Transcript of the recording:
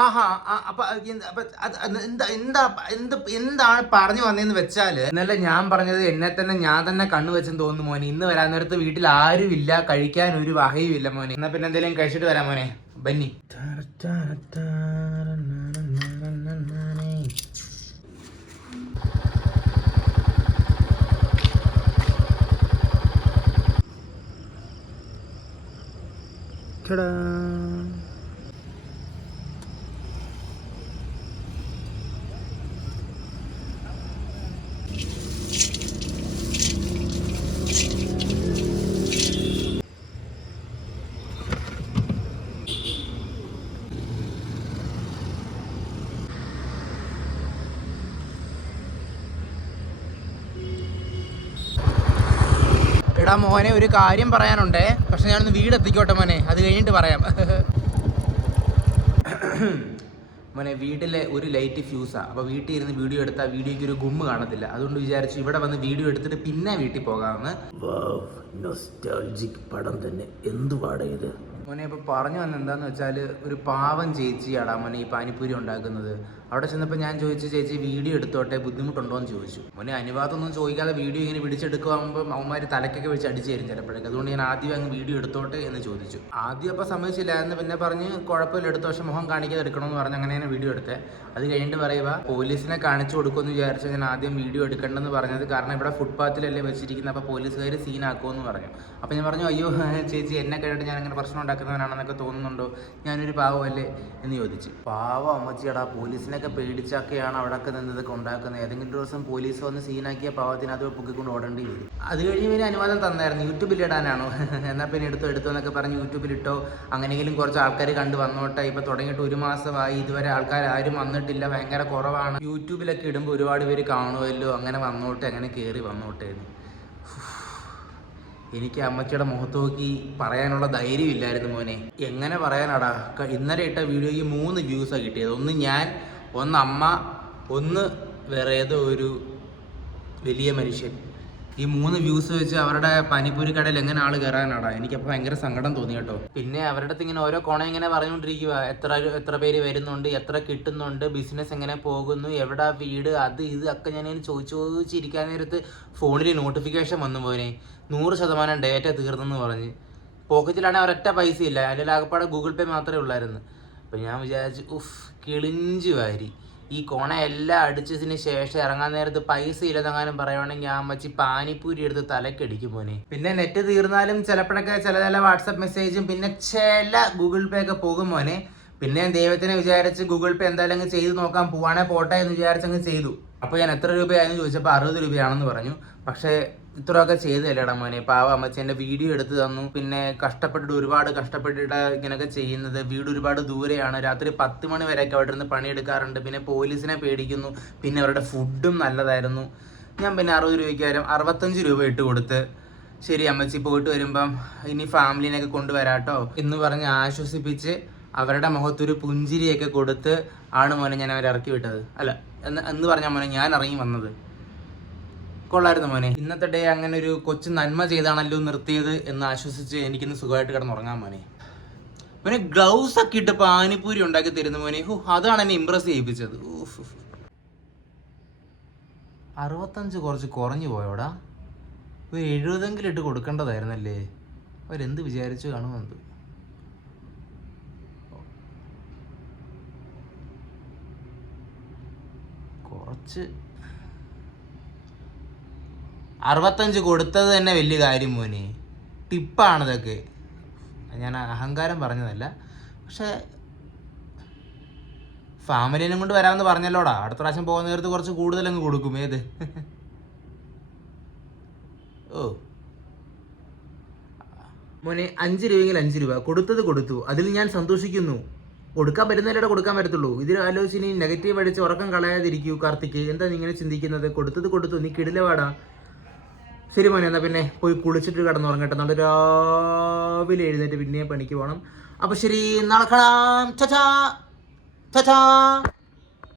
ആഹാ അപ്പൊ എന്താണ് പറഞ്ഞു വന്നതെന്ന് വെച്ചാല് ഇന്നലെ ഞാൻ പറഞ്ഞത് എന്നെ തന്നെ ഞാൻ തന്നെ കണ്ണു വെച്ചെന്ന് തോന്നുന്നു മോനെ. ഇന്ന് വരാൻ നേരത്ത് വീട്ടിൽ ആരും ഇല്ല, കഴിക്കാൻ ഒരു വകയും ഇല്ല മോനെ. എന്നാ പിന്നെ എന്തെങ്കിലും കഴിച്ചിട്ട് വരാം മോനെ. ബന്നി എടാ മോനെ, ഒരു കാര്യം പറയാനുണ്ടേ. പക്ഷെ ഞാനൊന്ന് വീട് എത്തിക്കോട്ടെ മോനെ, അത് കഴിഞ്ഞിട്ട് പറയാം. മോനെ, വീട്ടിലെ ഒരു ലൈറ്റ് ഫ്യൂസാ. അപ്പോൾ വീട്ടിൽ ഇരുന്ന് വീഡിയോ എടുത്താൽ വീഡിയോയ്ക്ക് ഒരു ഗുമ്മ് കാണത്തില്ല. അതുകൊണ്ട് വിചാരിച്ചു ഇവിടെ വന്ന് വീഡിയോ എടുത്തിട്ട് പിന്നെ വീട്ടിൽ പോകാമെന്ന്. നൊസ്റ്റാൾജിക് പടം തന്നെ. എന്തുപാടാ ഇത് മോനെ. ഇപ്പോൾ പറഞ്ഞു വന്ന എന്താന്ന് വെച്ചാൽ, ഒരു പാവം ചേച്ചിയാടാ മോനെ ഈ പാനിപ്പൂരി ഉണ്ടാക്കുന്നത്. അവിടെ ചെന്നപ്പോൾ ഞാൻ ചോദിച്ചു, ചേച്ചി വീഡിയോ എടുത്തോട്ടെ, ബുദ്ധിമുട്ടുണ്ടോ എന്ന് ചോദിച്ചു. മോനെ അനുവാദമൊന്നും ചോദിക്കാതെ വീഡിയോ ഇങ്ങനെ പിടിച്ചെടുക്കുമ്പോൾ അവന്മാർ തലക്കൊക്കെ വെച്ച് അടിച്ചു തരും ചിലപ്പോഴേക്ക്. അതുകൊണ്ട് ഞാൻ ആദ്യം അങ്ങ് വീഡിയോ എടുത്തോട്ടെ എന്ന് ചോദിച്ചു. ആദ്യം അപ്പോൾ സമ്മതിച്ചില്ലായിരുന്നു. പിന്നെ പറഞ്ഞ് കുഴപ്പമില്ല എടുത്തു, പക്ഷെ മുഖം കാണിക്കാതെ എടുക്കണമെന്ന് പറഞ്ഞ് അങ്ങനെ തന്നെ വീഡിയോ എടുത്തേ. അത് കഴിഞ്ഞിട്ട് പറയുക, പോലീസിനെ കാണിച്ചു കൊടുക്കുമെന്ന് വിചാരിച്ചാൽ ഞാൻ ആദ്യം വീഡിയോ എടുക്കേണ്ടെന്ന് പറഞ്ഞത്. കാരണം ഇവിടെ ഫുട്പാത്തിലല്ലേ വെച്ചിരിക്കുന്നത്, അപ്പോൾ പോലീസുകാർ സീനാക്കുമെന്ന് പറഞ്ഞു. അപ്പോൾ ഞാൻ പറഞ്ഞു, അയ്യോ ചേച്ചി, എന്നെ കേട്ടിട്ട് ഞാൻ അങ്ങനെ പ്രശ്നം ഉണ്ടാക്കുന്നവനാണെന്നൊക്കെ തോന്നുന്നുണ്ടോ, ഞാനൊരു പാവമല്ലേ എന്ന് ചോദിച്ചു. പാവം അമ്മച്ചിയടാ, പോലീസിനൊക്കെ പേടിച്ചൊക്കെയാണ് അവിടെയൊക്കെ നിന്നതൊക്കെ ഉണ്ടാക്കുന്നത്. ഏതെങ്കിലും ദിവസം പോലീസ് വന്ന് സീനാക്കിയ പാവത്തിന് അത് പൊക്കിക്കൊണ്ട് ഓടേണ്ടി വരും. അത് കഴിഞ്ഞ് പിന്നെ അനുവാദം തന്നായിരുന്നു. യൂട്യൂബിൽ ഇടാനാണോ? എന്നാൽ പിന്നെ എടുത്തോ എന്നൊക്കെ പറഞ്ഞ് യൂട്യൂബിലിട്ടോ. അങ്ങനെയെങ്കിലും കുറച്ച് ആൾക്കാർ കണ്ടു വന്നോട്ടെ. ഇപ്പോൾ തുടങ്ങിയിട്ട് 1 മാസമായി, ഇതുവരെ ആൾക്കാർ ആരും വന്നിട്ടില്ല, ഭയങ്കര കുറവാണ്. യൂട്യൂബിലൊക്കെ ഇടുമ്പോൾ ഒരുപാട് പേര് കാണുമല്ലോ, അങ്ങനെ വന്നോട്ടെ, അങ്ങനെ കയറി വന്നോട്ടെ. എനിക്ക് അമ്മച്ചിയുടെ മുഖത്ത് നോക്കി പറയാനുള്ള ധൈര്യം ഇല്ലായിരുന്നു മോനെ. എങ്ങനെ പറയാനാടാ, ഇന്നലെ ഇട്ട വീഡിയോയ്ക്ക് 3 വ്യൂസാണ് കിട്ടിയത്. ഒന്ന് ഞാൻ, ഒന്ന് അമ്മ, ഒന്ന് വേറെ ഏതോ ഒരു വലിയ മനുഷ്യൻ. ഈ 3 വ്യൂസ് വെച്ച് അവരുടെ പാനിപ്പൂരി കടയിൽ എങ്ങനെ ആൾ കയറാനാടാ. എനിക്കപ്പോൾ ഭയങ്കര സങ്കടം തോന്നി കേട്ടോ. പിന്നെ അവരുടെ അടുത്ത് ഇങ്ങനെ ഓരോ കോണ ഇങ്ങനെ പറഞ്ഞുകൊണ്ടിരിക്കുക, എത്ര പേര് വരുന്നുണ്ട്, എത്ര കിട്ടുന്നുണ്ട്, ബിസിനസ് എങ്ങനെ പോകുന്നു, എവിടെ വീട്, അത് ഇത് ഒക്കെ ഞാൻ ചോദിച്ചിരിക്കാൻ നേരത്ത് ഫോണിൽ നോട്ടിഫിക്കേഷൻ വന്നു പോനെ 100% ഡേറ്റ തീർന്നെന്ന് പറഞ്ഞ്. പോക്കറ്റിലാണെങ്കിൽ ഒരൊറ്റ പൈസ ഇല്ല, അല്ലെങ്കിൽ ആകപ്പാടെ ഗൂഗിൾ പേ മാത്രമേ ഉള്ളായിരുന്നു. അപ്പം ഞാൻ വിചാരിച്ചു, കിളിഞ്ചു വാരി. ഈ കോണ എല്ലാം അടിച്ചതിന് ശേഷം ഇറങ്ങാൻ നേരത്ത് പൈസ ഇല്ലെന്നെങ്ങാനും പറയുവാണെങ്കിൽ ഞാൻ വച്ച് പാനിപ്പൂരി എടുത്ത് തലക്കടിക്കും പോനെ. പിന്നെ നെറ്റ് തീർന്നാലും ചിലപ്പോഴൊക്കെ ചില വാട്സപ്പ് മെസ്സേജും പിന്നെ ചില ഗൂഗിൾ പേ ഒക്കെ പോകും മോനെ. പിന്നെ ഞാൻ ദൈവത്തിനെ വിചാരിച്ച് ഗൂഗിൾ പേ എന്തായാലും അങ്ങ് ചെയ്ത് നോക്കാൻ പോവാണേ പോട്ടെ എന്ന് വിചാരിച്ചങ്ങ് ചെയ്തു. അപ്പോൾ ഞാൻ എത്ര രൂപയാണെന്ന് ചോദിച്ചപ്പോൾ 60 രൂപയാണെന്ന് പറഞ്ഞു. പക്ഷേ ഇത്രയൊക്കെ ചെയ്തല്ലേടാ മോനെ. പാവ അമ്മച്ചി എൻ്റെ വീഡിയോ എടുത്ത് തന്നു. പിന്നെ ഒരുപാട് കഷ്ടപ്പെട്ടിട്ട് ഇങ്ങനെയൊക്കെ ചെയ്യുന്നത്. വീട് ഒരുപാട് ദൂരെയാണ്. രാത്രി 10 മണി വരെയൊക്കെ അവിടെ ഇരുന്ന് പണിയെടുക്കാറുണ്ട്. പിന്നെ പോലീസിനെ പേടിക്കുന്നു. പിന്നെ അവരുടെ ഫുഡും നല്ലതായിരുന്നു. ഞാൻ പിന്നെ 60 രൂപയ്ക്ക് വരും 65 രൂപ ഇട്ട് കൊടുത്ത്, ശരി അമ്മച്ചി പോയിട്ട് വരുമ്പം ഇനി ഫാമിലിനെയൊക്കെ കൊണ്ടുവരാട്ടോ എന്ന് പറഞ്ഞ് ആശ്വസിപ്പിച്ച് അവരുടെ മുഖത്തൊരു പുഞ്ചിരിയൊക്കെ കൊടുത്ത് ആണ് മോനെ ഞാൻ അവരെ ഇറക്കി വിട്ടത്. അല്ല എന്ന് പറഞ്ഞാൽ മോനെ ഞാൻ ഇറങ്ങി വന്നത്. കൊള്ളായിരുന്നു മോനെ. ഇന്നത്തെ ഡേ അങ്ങനെ ഒരു കൊച്ചു നന്മ ചെയ്താണല്ലോ നിർത്തിയത് എന്ന് ആശ്വസിച്ച് എനിക്കിന്ന് സുഖമായിട്ട് കിടന്നുറങ്ങാൻ മോനെ. മോനെ ഗ്ലൗസ് ഒക്കെ ഇട്ട് പാനിപ്പൂരി ഉണ്ടാക്കി തരുന്നു മോനെ. അതാണ് എന്നെ ഇമ്പ്രസ് ചെയ്യിപ്പിച്ചത്. 65 കുറച്ച് കുറഞ്ഞു പോയോടാ. ഒരു 70 ഇട്ട് കൊടുക്കേണ്ടതായിരുന്നല്ലേ. അവരെന്ത് വിചാരിച്ചു കാണുമെന്നത്. കുറച്ച് 65 കൊടുത്തത് തന്നെ വലിയ കാര്യം മോനെ. ടിപ്പാണിതൊക്കെ. ഞാൻ അഹങ്കാരം പറഞ്ഞതല്ല. പക്ഷേ ഫാമിലിനെ കൊണ്ട് വരാമെന്ന് പറഞ്ഞല്ലോടാ. അടുത്ത പ്രാവശ്യം പോകുന്ന നേരത്ത് കുറച്ച് കൂടുതലങ്ങ് കൊടുക്കും. ഏത് മോനെ 5 രൂപയെങ്കിൽ 5 രൂപ കൊടുത്തു. അതിൽ ഞാൻ സന്തോഷിക്കുന്നു. കൊടുക്കാൻ പറ്റുന്നവരുടെ കൊടുക്കാൻ പറ്റത്തുള്ളൂ. ഇതിൽ ആലോചിച്ച് ഇനി നെഗറ്റീവ് അടിച്ച് ഉറക്കം കളയാതിരിക്കൂ കാർത്തിക്. എന്താ നീ ഇങ്ങനെ ചിന്തിക്കുന്നത്? കൊടുത്തു, നീ കിടിലവാടാ. ശരി മോനെ, എന്നാൽ പിന്നെ പോയി കുളിച്ചിട്ട് കിടന്നുറങ്ങട്ടെ. നാളെ രാവിലെ എഴുന്നേറ്റ് പിന്നെ പണിക്ക് പോകണം. അപ്പോൾ ശരി, നാളെ കാണാം. ചാ